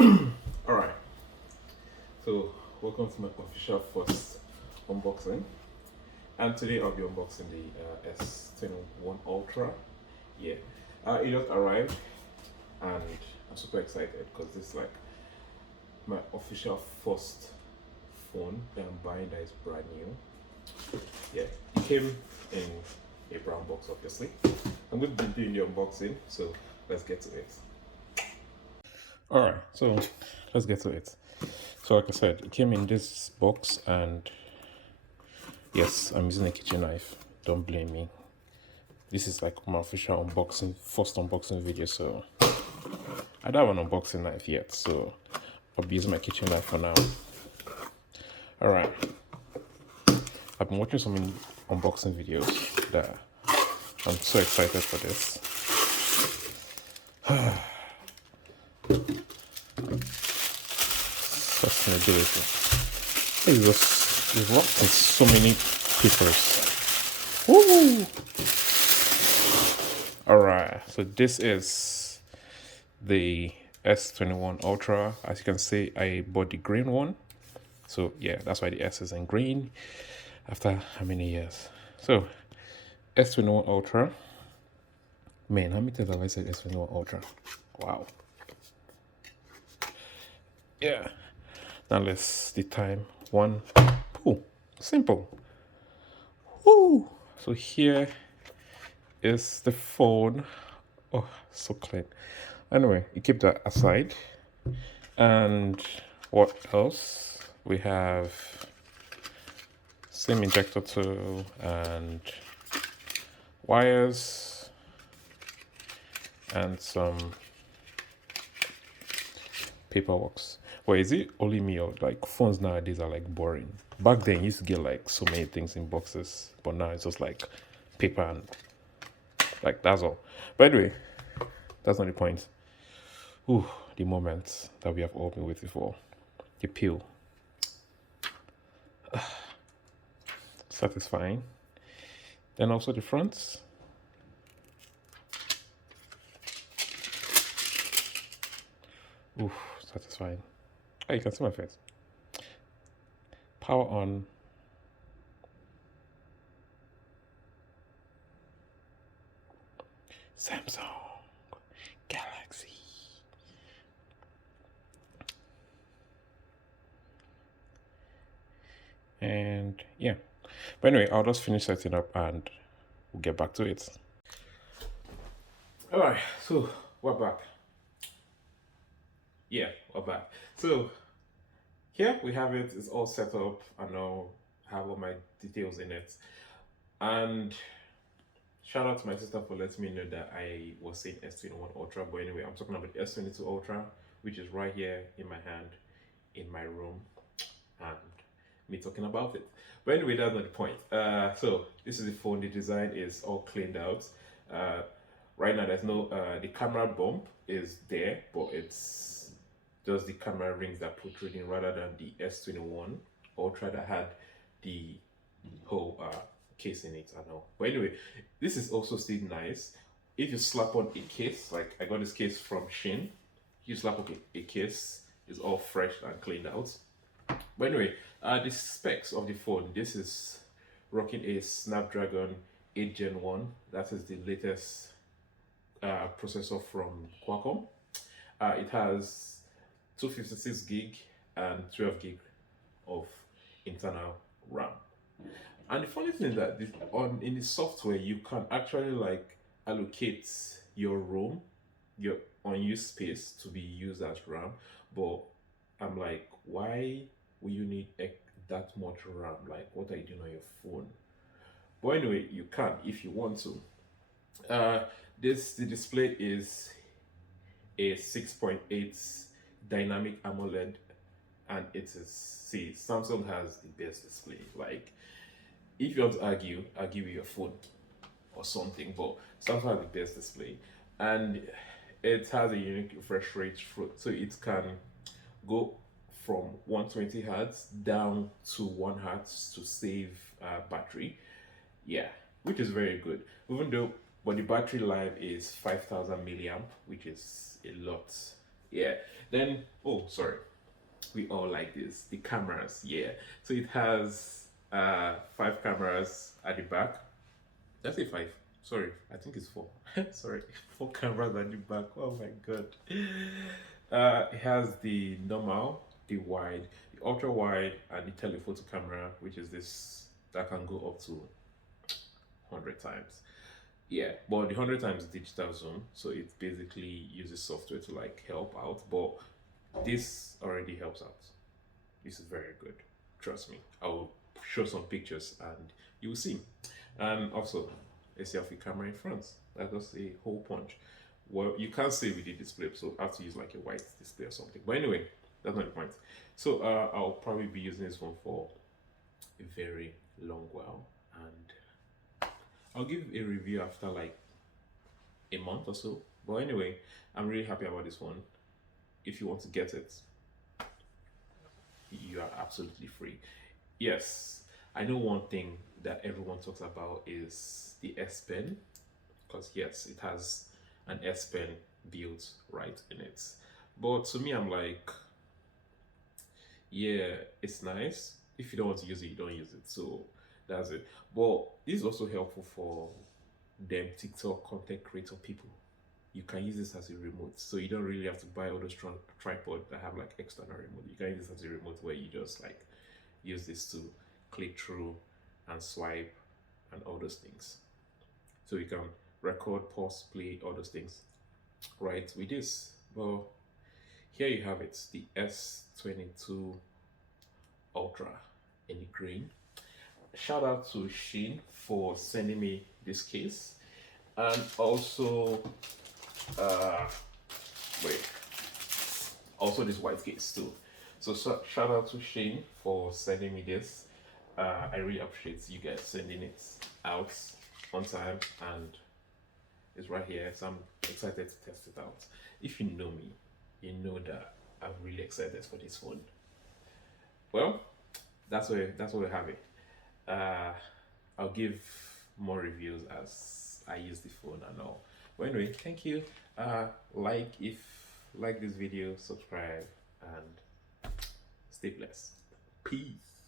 All right, so welcome to my official first unboxing, and today I'll be unboxing the S21 Ultra. Yeah, it just arrived, and I'm super excited because this is like my official first phone that I'm buying that is brand new. Yeah, it came in a brown box, obviously. I'm going to be doing the unboxing, so let's get to it. All right, so let's get to it. So, like I said, it came in this box, and yes, I'm using a kitchen knife. Don't blame me. This is like my official unboxing, first unboxing video. So, I don't have an unboxing knife yet, so I'll be using my kitchen knife for now. All right, I've been watching some unboxing videos that I'm so excited for this. Sustainability. It's locked in so many papers. Woo! Alright, so this is the S21 Ultra. As you can see, I bought the green one. So yeah, that's why the S is in green. After how many years? So S21 Ultra. Man, how many times have I said S21 Ultra? Wow. Yeah. Now let's the time. One. Ooh, simple. Woo! So here is the phone. Oh, so clean. Anyway, you keep that aside. And what else? We have SIM injector tool and wires and some paperwork. Well, is it only me or like phones nowadays are like boring? Back then, you used to get like so many things in boxes, but now it's just like paper and like that's all. By the way, that's not the point. Ooh, the moment that we have all been waiting for. The peel. Satisfying. Then also the fronts. Ooh, satisfying. Oh, you can see my face. Power on. Samsung Galaxy. And yeah. But anyway, I'll just finish setting up and we'll get back to it. Alright, so we're back. Yeah, we're back. So here we have it. It's all set up. I know have all my details in it. And shout out to my sister for letting me know that I was saying S21 Ultra. But anyway, I'm talking about the S22 Ultra, which is right here in my hand, in my room, and me talking about it. But anyway, that's not the point. So this is the phone. The design is all cleaned out. Uh, right now, there's no the camera bump is there, but it's just the camera rings that protruding rather than the S21 Ultra that had the whole case in it. I know. But anyway, this is also still nice. If you slap on a case, like I got this case from Shein, you slap on a case, it's all fresh and cleaned out. But anyway, the specs of the phone. This is rocking a Snapdragon 8 Gen 1. That is the latest processor from Qualcomm. It has 256 gig and 12 gig of internal RAM. And the funny thing is that in the software you can actually like allocate your room, your unused space to be used as RAM. But I'm like, why will you need that much RAM? Like, what are you doing on your phone? But anyway, you can if you want to. Uh, the display is a 6.8 dynamic AMOLED, and it is see Samsung has the best display. Like, if you want to argue with your phone or something, but Samsung has the best display, and it has a unique refresh rate, so it can go from 120 hertz down to 1 hertz to save battery. Yeah, which is very good. Even though, but the battery life is 5,000 milliamp, which is a lot. Yeah. Then, oh, sorry, we all like this. The cameras, yeah. So it has five cameras at the back. That's a five. Sorry, I think it's four. Sorry, four cameras at the back. Oh my god. It has the normal, the wide, the ultra wide, and the telephoto camera, which is this that can go up to 100 times. Yeah, but the 100 times digital zoom, so it basically uses software to like help out. But this already helps out. This is very good. Trust me. I will show some pictures and you will see. And also a selfie camera in front. That does a whole punch. Well, you can't see with the display, so I have to use like a white display or something. But anyway, that's not the point. So I'll probably be using this one for a very long while, and I'll give a review after like a month or so. But anyway, I'm really happy about this one. If you want to get it, you are absolutely free. Yes, I know one thing that everyone talks about is the S Pen, because yes, it has an S Pen built right in it. But to me, I'm like, yeah, it's nice. If you don't want to use it, you don't use it. So that's it. But this is also helpful for them TikTok content creator people. You can use this as a remote, so you don't really have to buy all those tripod that have like external remote. You can use this as a remote where you just like use this to click through and swipe and all those things. So you can record, pause, play, all those things right with this. Well, here you have it, the S22 Ultra in the green. Shout out to Sheen for sending me this case, and also uh wait, also this white case too. So shout out to Shane for sending me this. I really appreciate you guys sending it out on time, and it's right here, so I'm excited to test it out. If you know me, you know that I'm really excited for this phone. Well, that's where we have it. uh I'll give more reviews as I use the phone and all. But anyway, thank you. Like if like this video, subscribe, and stay blessed. Peace.